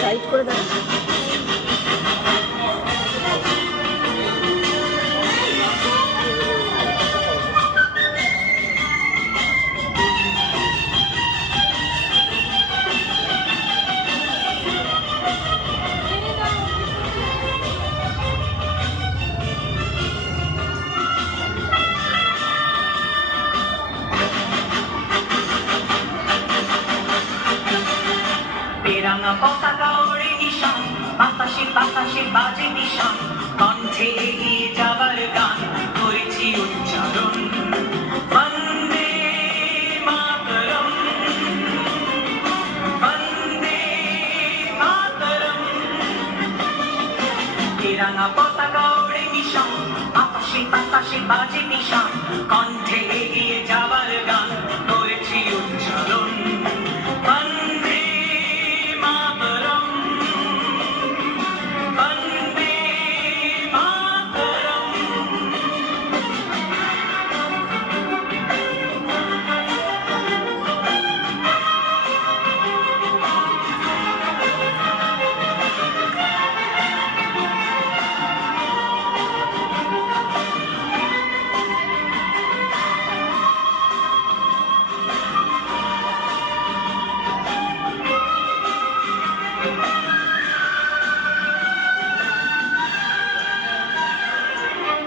Side করে দাও। তেরাঙা পতাকা ওড়ে নিশান, বাতাসে বাতাসে বাজে নিশান, কণ্ঠে এগিয়ে যাবার গান করেছি উচ্চারণ। বন্দে মাতরম, বন্দে মাতরম। তেরাঙা পতাকা ওড়ে নিশান, বাতাসে বাতাসে বাজে নিশান, কণ্ঠে এগিয়ে যাবার গান করেছি উচ্চারণ। বন্দে মাতরম, বন্দে মাতরম।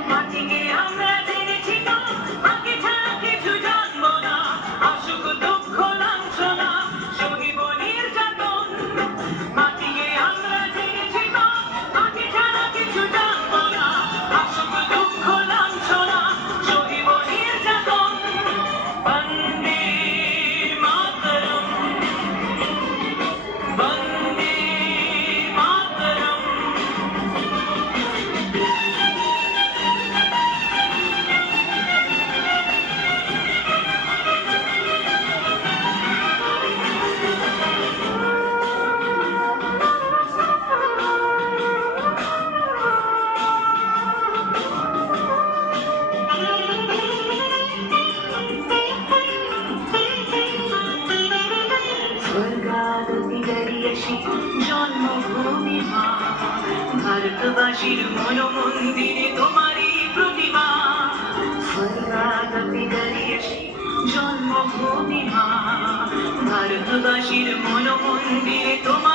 মাটিকে আমরা জেনেছি তো, মাকে ছাড়া কিছু জানবো না। আসুক দুঃখ লাঞ্ছনা, সহিব নির্যাতন। মাটিকে আমরা জেনেছি তো, মাকে ছাড়া কিছু জানবো না। আসুক দুঃখ লাঞ্ছনা, সহিব নির্যাতন। বন্দে মাতরম, বন্দে মাতরম। স্বর্গাগতি গরিয়সী জন্মভূমি মা, ভারতবাসীর মনোমন্দিরে তোমারই প্রতিমা। স্বর্গাগতি গরিয়সী জন্মভূমি মা, ভারতবাসীর মনোমন্দিরে তোমার